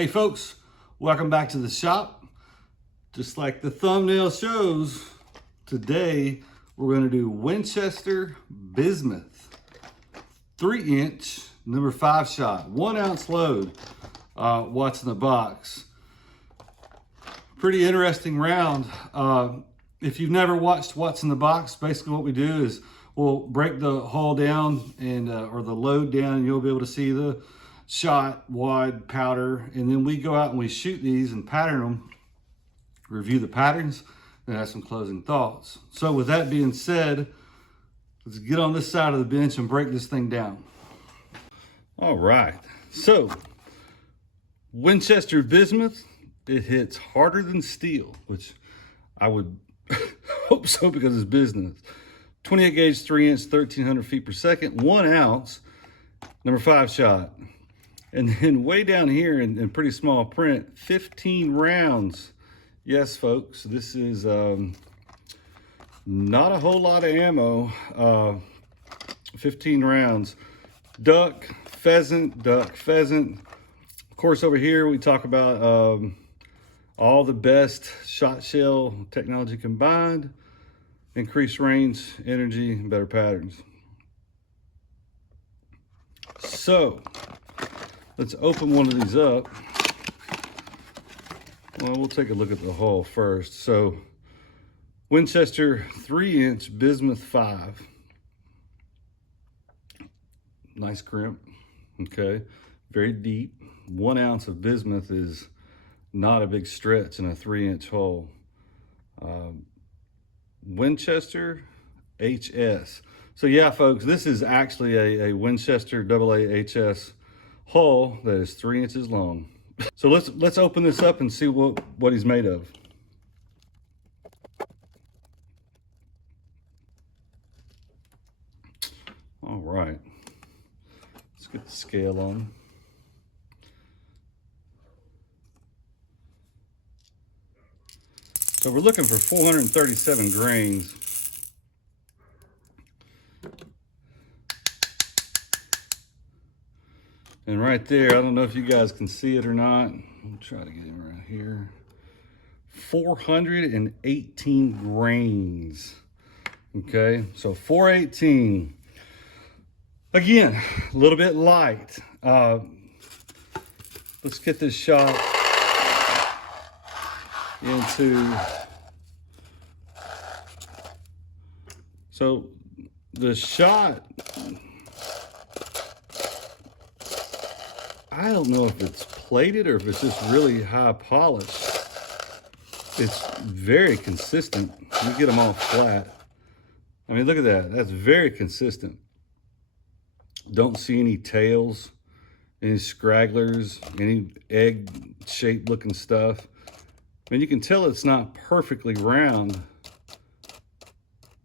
Hey folks, welcome back to the shop. Just like the thumbnail shows, today we're going to do Winchester Bismuth 3-inch number 5 shot, 1 ounce load. What's in the box? Pretty interesting round. If you've never watched What's in the Box, basically what we do is we'll break the hull down and or the load down, and you'll be able to see the shot, wad, powder, and then we go out and we shoot these and pattern them, review the patterns, and have some closing thoughts. So with that being said, let's get on this side of the bench and break this thing down. All right, so Winchester Bismuth, it hits harder than steel, which I would hope so because it's business. 28 gauge, 3-inch, 1,300 feet per second, 1 ounce, number 5 shot. And then way down here in pretty small print, 15 rounds. Yes, folks, this is not a whole lot of ammo. 15 rounds. Duck, pheasant, duck, pheasant. Of course, over here we talk about all the best shot shell technology combined, increased range, energy, and better patterns. So let's open one of these up. Well, we'll take a look at the hull first. So Winchester 3-inch Bismuth 5. Nice crimp, okay, very deep. 1 ounce of bismuth is not a big stretch in a 3-inch hull. Winchester HS. So yeah, folks, this is actually a Winchester AA HS hull that is 3 inches long. So let's open this up and see what he's made of. All right, let's get the scale on. So we're looking for 437 grains. And right there, I don't know if you guys can see it or not. I'll try to get him right here. 418 grains. Okay, so 418. Again, a little bit light. Let's get this shot into. So the shot, I don't know if it's plated or if it's just really high polished. It's very consistent. You get them all flat. I mean, look at that. That's very consistent. Don't see any tails, any scragglers, any egg-shaped looking stuff. I mean, you can tell it's not perfectly round,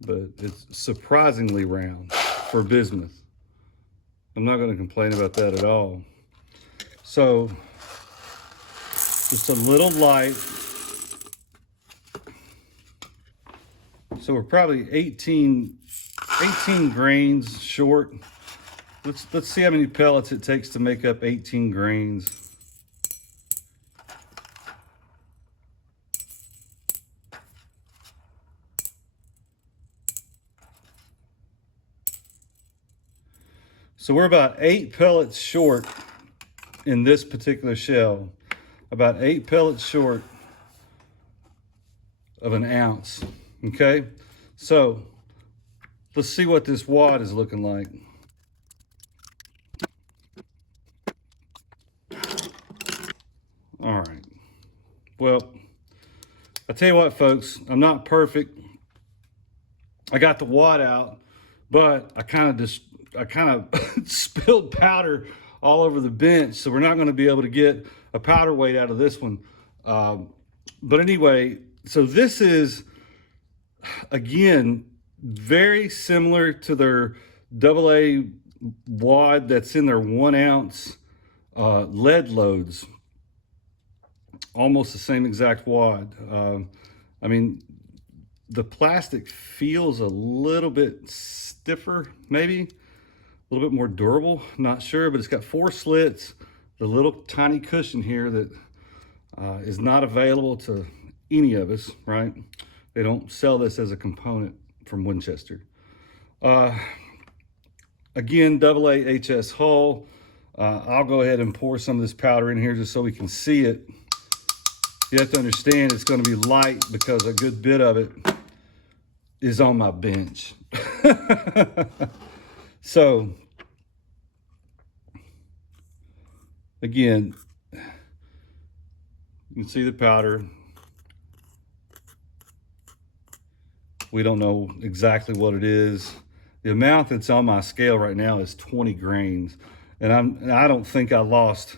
but it's surprisingly round for bismuth. I'm not going to complain about that at all. So, just a little light. So we're probably 18 grains short. Let's see how many pellets it takes to make up 18 grains. So we're about 8 pellets short in this particular shell. About 8 pellets short of an ounce, okay? So let's see what this wad is looking like. All right, well, I tell you what, folks, I'm not perfect. I got the wad out, but I kind of spilled powder all over the bench, so we're not going to be able to get a powder weight out of this one. But anyway, so this is, again, very similar to their AA wad that's in their 1 ounce lead loads. Almost the same exact wad. I mean, the plastic feels a little bit stiffer, maybe a little bit more durable, not sure, but it's got 4 slits, the little tiny cushion here that is not available to any of us, right? They don't sell this as a component from Winchester. Again, AA HS hull. I'll go ahead and pour some of this powder in here just so we can see it. You have to understand it's going to be light because a good bit of it is on my bench. So, again, you can see the powder. We don't know exactly what it is. The amount that's on my scale right now is 20 grains. And I don't think I lost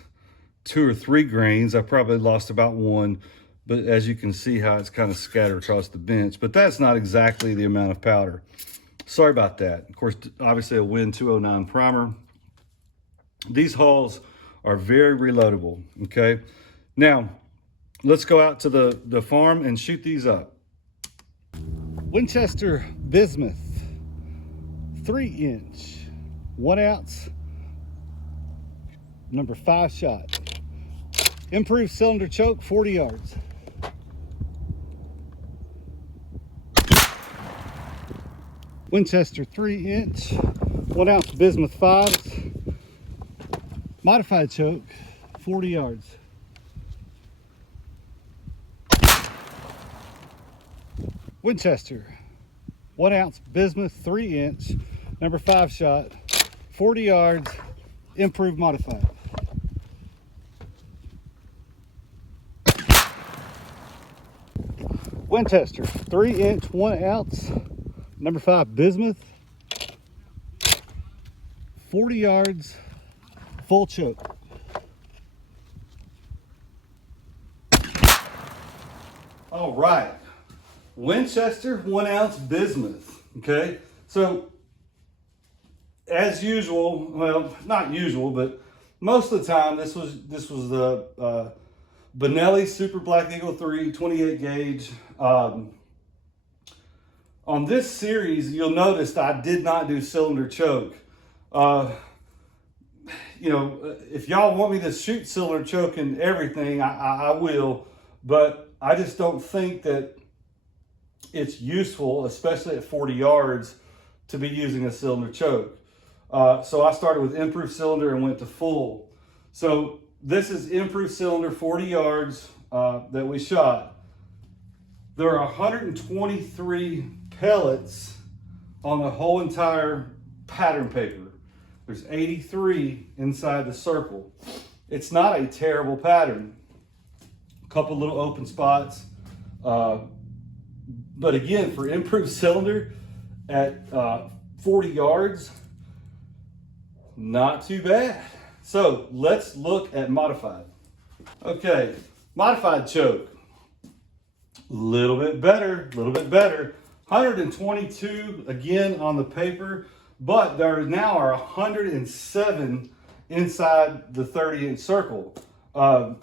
2 or 3 grains. I probably lost about 1. But as you can see how it's kind of scattered across the bench. But that's not exactly the amount of powder. Sorry about that. Of course, obviously a Win 209 primer. These hulls are very reloadable, okay? Now, let's go out to the farm and shoot these up. Winchester Bismuth, 3-inch, 1 ounce, number 5 shot. Improved cylinder choke, 40 yards. Winchester 3-inch, 1 ounce bismuth 5s, modified choke, 40 yards. Winchester, 1 ounce bismuth 3-inch, number 5 shot, 40 yards, improved modified. Winchester, 3-inch, 1 ounce, number 5 bismuth, 40 yards, full choke. All right, Winchester 1 ounce bismuth. Okay, so as usual, well, not usual, but most of the time, this was the Benelli Super Black Eagle 3 28 gauge. On this series, you'll notice that I did not do cylinder choke. You know, if y'all want me to shoot cylinder choke and everything, I will, but I just don't think that it's useful, especially at 40 yards, to be using a cylinder choke. So I started with improved cylinder and went to full. So this is improved cylinder, 40 yards that we shot. There are 123 pellets on the whole entire pattern paper. There's 83 inside the circle. It's not a terrible pattern. A couple little open spots. But again, for improved cylinder at 40 yards, not too bad. So let's look at modified. Okay, modified choke. Little bit better, 122 again on the paper, but there now are 107 inside the 30-inch circle. Of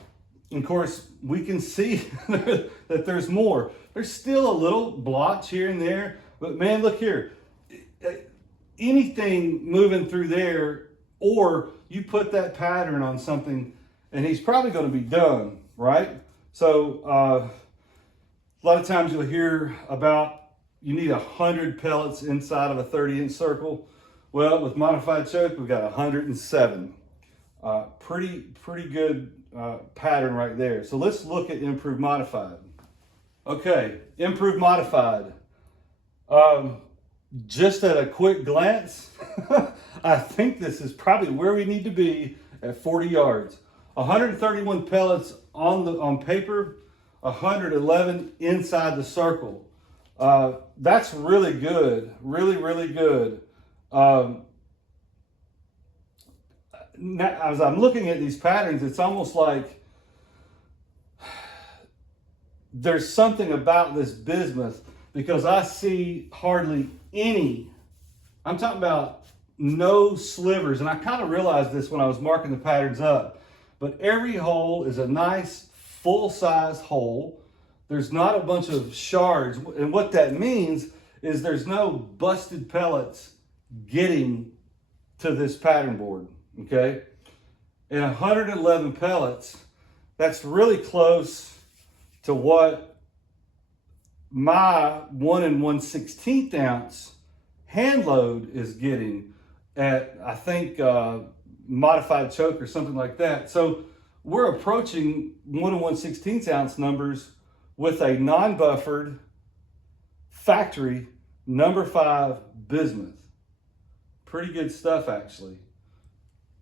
course, we can see that there's more. There's still a little blotch here and there, but man, look here. Anything moving through there, or you put that pattern on something and he's probably going to be done, right? So a lot of times you'll hear about you need 100 pellets inside of a 30-inch circle. Well, with modified choke, we've got 107. Pretty good pattern right there. So let's look at improved modified. Okay, improved modified. Just at a quick glance, I think this is probably where we need to be at 40 yards. 131 pellets on paper, 111 inside the circle. That's really good, really good. Now, as I'm looking at these patterns, it's almost like there's something about this bismuth, because I see hardly any, I'm talking about no slivers, and I kind of realized this when I was marking the patterns up, but every hole is a nice full-size hole. There's not a bunch of shards, and what that means is there's no busted pellets getting to this pattern board, okay? and 111 pellets. That's really close to what my 1 1/16 ounce hand load is getting at, I think, modified choke or something like that. So we're approaching 1 1/16 ounce numbers with a non-buffered factory number 5 bismuth. Pretty good stuff, actually.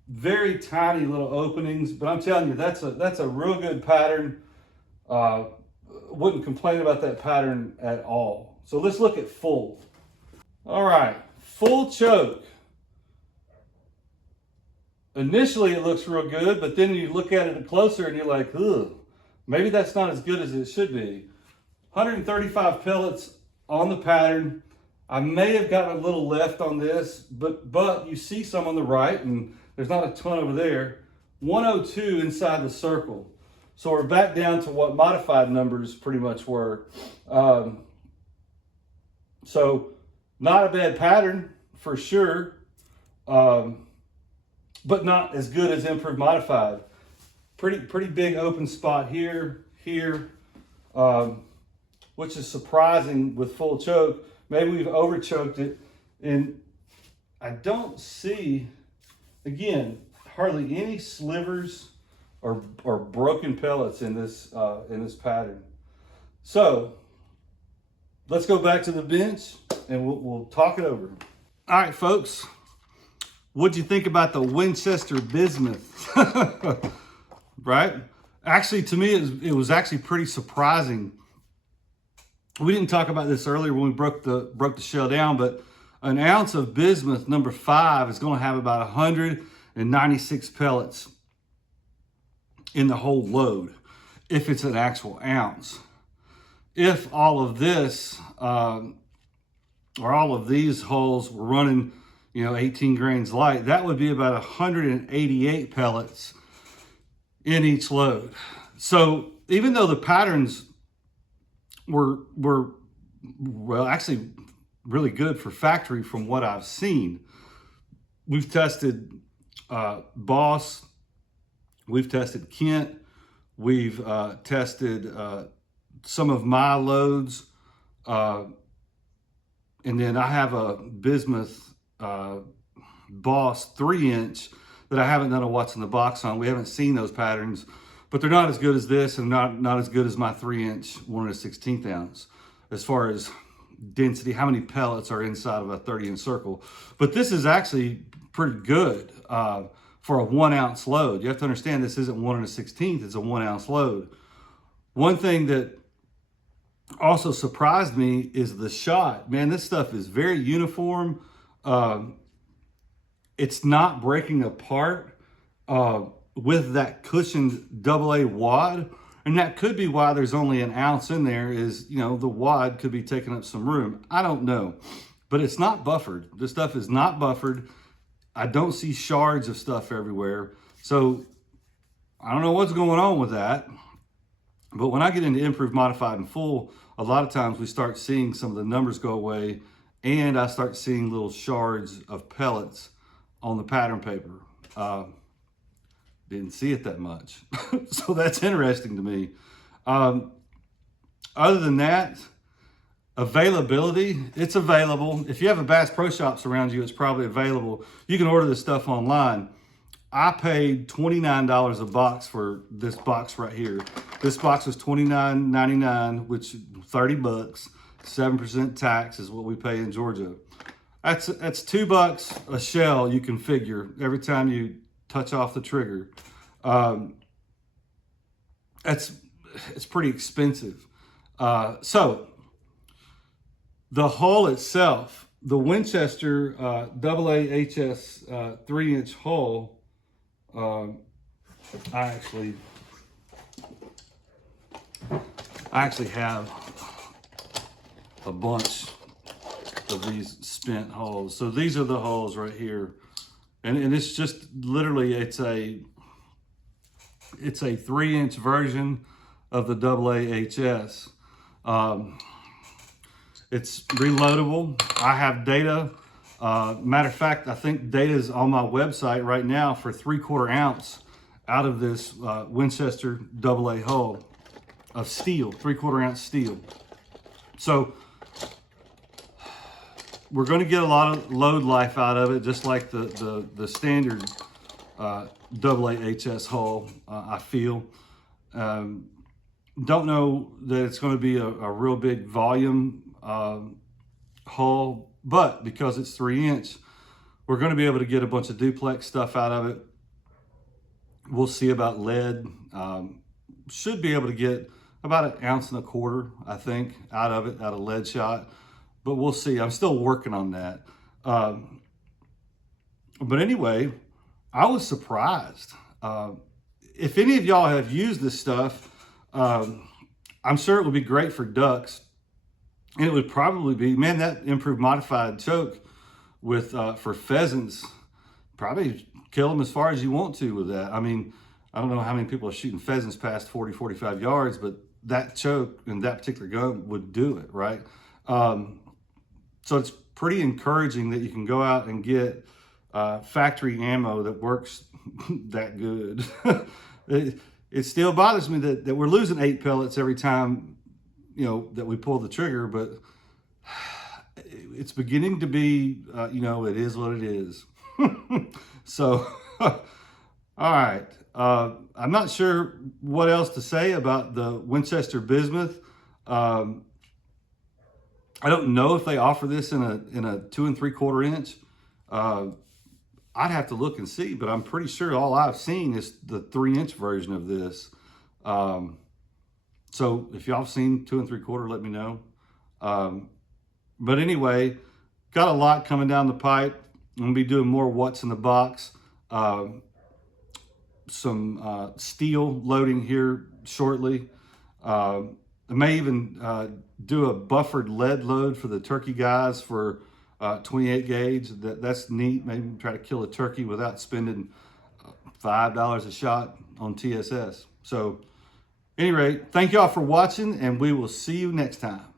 Very tiny little openings, but I'm telling you, that's a real good pattern. Wouldn't complain about that pattern at all. So let's look at full. All right, full choke. Initially, it looks real good, but then you look at it closer and you're like, ugh, maybe that's not as good as it should be. 135 pellets on the pattern. I may have gotten a little left on this, but you see some on the right, and there's not a ton over there. 102 inside the circle. So we're back down to what modified numbers pretty much were. So not a bad pattern for sure, but not as good as improved modified. Pretty big open spot here, which is surprising with full choke. Maybe we've over choked it, and I don't see, again, hardly any slivers or broken pellets in this pattern. So let's go back to the bench and we'll talk it over. All right, folks, what'd you think about the Winchester Bismuth? Right? Actually, to me, it was actually pretty surprising. We didn't talk about this earlier when we broke the shell down, but an ounce of bismuth number 5 is going to have about 196 pellets in the whole load, if it's an actual ounce. If all of this, or all of these holes were running, 18 grains light, that would be about 188 pellets in each load. So even though the patterns were well, actually really good for factory from what I've seen, we've tested Boss, we've tested Kent, we've tested some of my loads, and then I have a bismuth Boss 3-inch that I haven't done a what's in the box on. We haven't seen those patterns, but they're not as good as this, and not as good as my 3-inch 1 1/16 ounce as far as density, how many pellets are inside of a 30-inch circle. But this is actually pretty good for a 1 ounce load. You have to understand this isn't 1 1/16, it's a 1 ounce load. One thing that also surprised me is the shot. Man, this stuff is very uniform. It's not breaking apart with that cushioned AA wad. And that could be why there's only an ounce in there, is, the wad could be taking up some room. I don't know, but it's not buffered. This stuff is not buffered. I don't see shards of stuff everywhere. So I don't know what's going on with that. But when I get into improved, modified, and full, a lot of times we start seeing some of the numbers go away, and I start seeing little shards of pellets on the pattern paper. Didn't see it that much. So that's interesting to me. Other than that, availability, it's available. If you have a Bass Pro Shops around you, it's probably available. You can order this stuff online. I paid $29 a box for this box right here. This box was $29.99, which $30, 7% tax is what we pay in Georgia. That's $2 a shell, you can figure, every time you touch off the trigger. It's pretty expensive. So the hull itself, the Winchester AAHS 3-inch hull, I actually have a bunch of these spent hulls. So these are the hulls right here. And it's just literally, it's a 3-inch version of the AAHS. It's reloadable. I have data. Matter of fact, I think data is on my website right now for 3/4 ounce out of this Winchester AA hull of steel, 3/4 ounce steel. So we're going to get a lot of load life out of it, just like the standard AA HS hull, I feel. Don't know that it's going to be a real big volume hull, but because it's 3-inch, we're going to be able to get a bunch of duplex stuff out of it. We'll see about lead. Should be able to get about 1.25 ounces, I think, out of it, out of lead shot. But we'll see. I'm still working on that. But anyway, I was surprised. If any of y'all have used this stuff, I'm sure it would be great for ducks. And it would probably be, man, that improved modified choke with for pheasants, probably kill them as far as you want to with that. I mean, I don't know how many people are shooting pheasants past 40, 45 yards, but that choke and that particular gun would do it, right? So it's pretty encouraging that you can go out and get factory ammo that works that good. It still bothers me that we're losing 8 pellets every time, you know, that we pull the trigger, but it's beginning to be, you know, it is what it is. So, all right. I'm not sure what else to say about the Winchester Bismuth. I don't know if they offer this in a 2 3/4 inch. I'd have to look and see, but I'm pretty sure all I've seen is the 3-inch version of this. So if y'all have seen 2 3/4, let me know. But anyway, got a lot coming down the pipe. I'm gonna be doing more what's in the box. Some steel loading here shortly. I may even do a buffered lead load for the turkey guys for 28 gauge. That's neat. Maybe try to kill a turkey without spending $5 a shot on TSS. So, at any rate, thank y'all for watching, and we will see you next time.